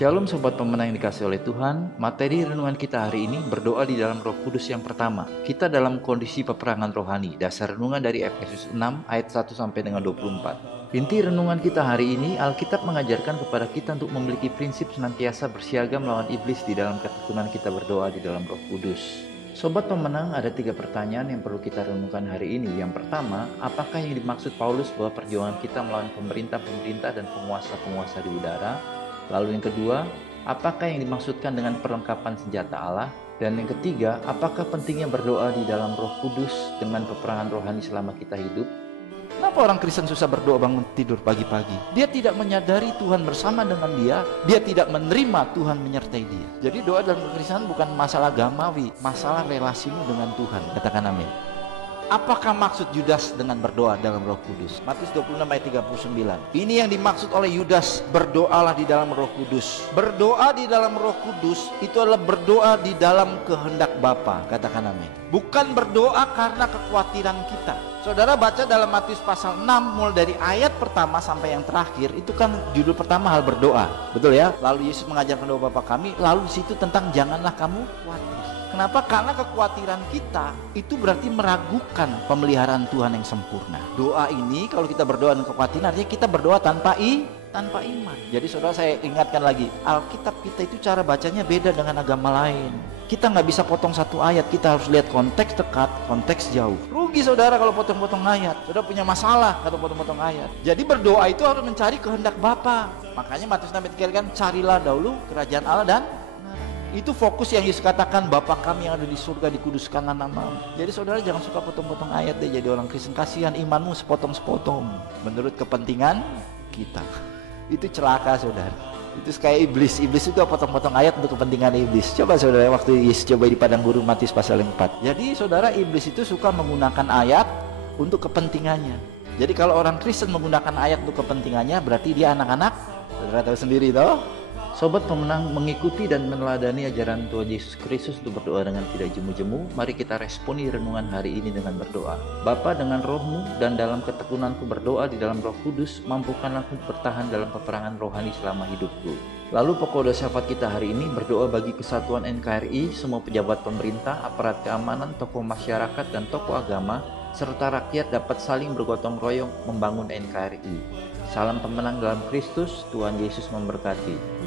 Shalom Sobat Pemenang yang dikasih oleh Tuhan. Materi renungan kita hari ini berdoa di dalam Roh Kudus yang pertama. Kita dalam kondisi peperangan rohani. Dasar renungan dari Efesus 6 ayat 1 sampai dengan 24. Inti renungan kita hari ini, Alkitab mengajarkan kepada kita untuk memiliki prinsip senantiasa bersiaga melawan iblis di dalam ketekunan kita berdoa di dalam Roh Kudus. Sobat Pemenang, ada 3 pertanyaan yang perlu kita renungkan hari ini. Yang pertama, apakah yang dimaksud Paulus bahwa perjuangan kita melawan pemerintah-pemerintah dan penguasa-penguasa di udara? Lalu yang kedua, apakah yang dimaksudkan dengan perlengkapan senjata Allah? Dan yang ketiga, apakah pentingnya berdoa di dalam Roh Kudus dengan peperangan rohani selama kita hidup? Kenapa orang Kristen susah berdoa bangun tidur pagi-pagi? Dia tidak menyadari Tuhan bersama dengan dia tidak menerima Tuhan menyertai dia. Jadi doa dalam kekristenan bukan masalah agamawi, masalah relasimu dengan Tuhan. Katakan amin. Apakah maksud Yudas dengan berdoa dalam Roh Kudus? Matius 26 ayat 39. Ini yang dimaksud oleh Yudas, berdoalah di dalam Roh Kudus. Berdoa di dalam Roh Kudus itu adalah berdoa di dalam kehendak Bapa. Katakan amin. Bukan berdoa karena kekhawatiran kita. Saudara baca dalam Matius pasal 6 mulai dari ayat pertama sampai yang terakhir, itu kan judul pertama hal berdoa. Betul ya? Lalu Yesus mengajarkan doa Bapa kami, lalu di situ tentang janganlah kamu khawatir. Kenapa? Karena kekhawatiran kita itu berarti meragukan pemeliharaan Tuhan yang sempurna. Doa ini kalau kita berdoa dengan kekhawatiran, artinya kita berdoa tanpa iman. Jadi saudara, saya ingatkan lagi, Alkitab kita itu cara bacanya beda dengan agama lain. Kita nggak bisa potong satu ayat, kita harus lihat konteks dekat, konteks jauh. Rugi saudara kalau potong-potong ayat. Saudara punya masalah kalau potong-potong ayat. Jadi berdoa itu harus mencari kehendak Bapa. Makanya Matius 6 kan, carilah dahulu kerajaan Allah dan itu fokus yang Yesus katakan, Bapa kami yang ada di surga, dikuduskanlah namamu. Jadi saudara jangan suka potong-potong ayat deh jadi orang Kristen. Kasihan imanmu sepotong-sepotong menurut kepentingan kita. Itu celaka saudara. Itu kayak iblis juga potong-potong ayat untuk kepentingan iblis. Coba saudara waktu Yesus coba di padang gurun Matius pasal 4. Jadi saudara, iblis itu suka menggunakan ayat untuk kepentingannya. Jadi kalau orang Kristen menggunakan ayat untuk kepentingannya, berarti dia anak-anak. Saudara tahu sendiri toh. Sobat Pemenang, mengikuti dan meneladani ajaran Tuhan Yesus Kristus untuk berdoa dengan tidak jemu-jemu, mari kita responi renungan hari ini dengan berdoa. Bapa, dengan rohmu dan dalam ketekunanku berdoa di dalam Roh Kudus, mampukanlah aku bertahan dalam peperangan rohani selama hidupku. Lalu pokok doa syafaat kita hari ini berdoa bagi kesatuan NKRI, semua pejabat pemerintah, aparat keamanan, tokoh masyarakat dan tokoh agama, serta rakyat dapat saling bergotong royong membangun NKRI. Salam pemenang dalam Kristus, Tuhan Yesus memberkati.